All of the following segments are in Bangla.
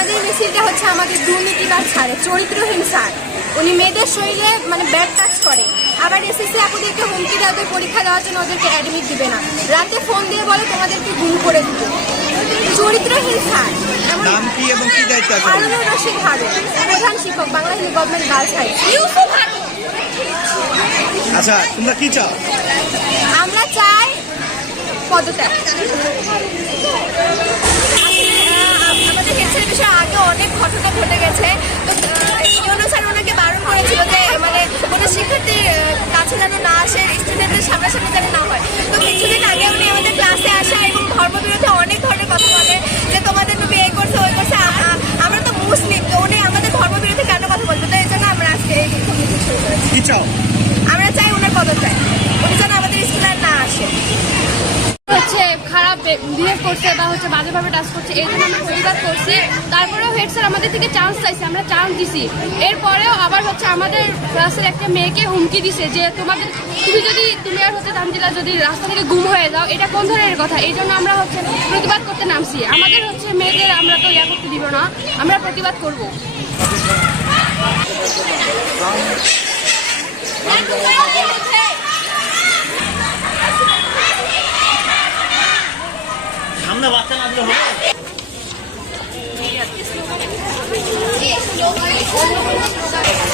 আমাদের মিছিলটা হচ্ছে আমাদের দুর্নীতিবাদ ছাড়ে চরিত্রহীন স্যার। উনি মেয়েদের শরীরে মানে ব্যাড টাচ করে। আবার এসএসসি আপুদেরকে হুমকি দেয় ওদের পরীক্ষা দেওয়ার জন্য ওদেরকে অ্যাডমিট দিবে না। রাতে ফোন দিয়ে বলে তোমাদেরকে গুম করে দিবে। চরিত্রহীন স্যার। এমন নাম কি এবং কি দায়িত্ব আছে? হারুনুর রশিদ হারুন প্রধান শিক্ষক Bangla Hindu government girls high আচ্ছা তোমরা কি চাও? আমরা চাই পদত্যাগ আমাদের হেডসের বিষয়ে আগে অনেক ঘটনা ঘটে গেছে। তো ইউনো স্যার ওনাকে বারণ করেছিল যে মানে কোনো শিক্ষার্থীর কাছে যেন না আসে স্টুডেন্টদের সামনাসামনি যেন না হয়। তো কিছুদিন আগে উনি আমাদের ক্লাসে আসা এবং ধর্মবিরোধে অনেক ধরনের কথা বলে যে তোমাদের নবী এই করছে ওই করছে আমরা তো মুসলিম তো উনি আমাদের ধর্মবিরোধী কেন কথা বলবে? তো এই জন্য আমরা আজকে এই আমরা চাই ওনার পদত্যাগ। উনি যেন আমাদের স্কুলে না আসে। বিহেভ করছে বা হচ্ছে বাজেভাবে টাচ করছে, এই জন্য আমরা প্রতিবাদ করছি। তারপরেও হেড স্যার আমাদের থেকে চান্স চাইছে, আমরা চান্স দিছি। এরপরেও আবার হচ্ছে আমাদের ক্লাসের একটা মেয়েকে হুমকি দিছে যে, তোমাদের, তুমি যদি, তুমি আর হচ্ছে তানজিলা যদি রাস্তা থেকে গুম হয়ে যাও, এটা কোন ধরনের কথা? এই জন্য আমরা হচ্ছে প্রতিবাদ করতে নামছি। আমাদের হচ্ছে মেয়েদের আমরা তো ইয়া করতে দিব না, আমরা প্রতিবাদ করব। não this is what I'm going to do.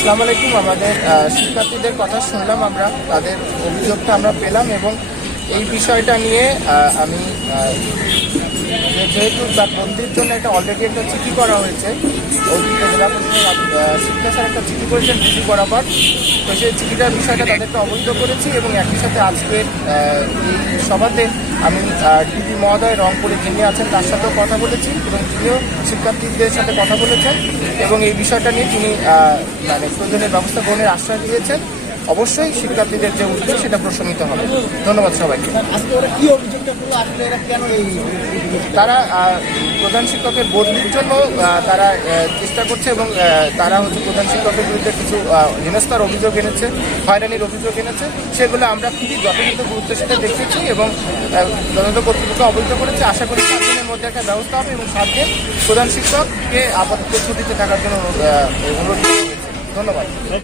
আসসালামু আলাইকুম। আমাদের শিক্ষার্থীদের কথা শুনলাম আমরা, তাদের অভিযোগটা আমরা পেলাম এবং এই বিষয়টা নিয়ে আমি যেহেতু তার বন্দির জন্য একটা অলরেডি একটা চিঠি করা হয়েছে অতিরিক্ত জেলা শিক্ষা স্যার একটা চিঠি করেছেন ডিসি বরাবর তো সেই চিঠিটার বিষয়টা তাদেরকে অবহিত করেছি এবং একই সাথে আজকের এই সভাতে আমি ডিপি মহোদয় রংপুরে যিনি আছেন তার সাথেও কথা বলেছি এবং তিনিও শিক্ষার্থীদের সাথে কথা বলেছেন এবং এই বিষয়টা নিয়ে তিনি মানে প্রয়োজনীয় ব্যবস্থা গ্রহণের আশ্বাস দিয়েছেন। অবশ্যই শিক্ষার্থীদের যে উদ্যোগ সেটা প্রশমিত হবে। ধন্যবাদ সবাইকে। তারা প্রধান শিক্ষকের বদলির জন্য তারা চেষ্টা করছে এবং তারা হচ্ছে প্রধান শিক্ষকের বিরুদ্ধে কিছু হেনস্থার অভিযোগ এনেছে হয়রানির অভিযোগ এনেছে। সেগুলো আমরা খুবই যথাযথ গুরুত্বের সাথে দেখেছি এবং যথাযথ কর্তৃপক্ষ অবহিত করেছে। আশা করি সাত দিনের মধ্যে একটা ব্যবস্থা হবে এবং সাত দিন প্রধান শিক্ষককে আপাতত ছুটিতে থাকার জন্য অনুরোধ ধন্যবাদ।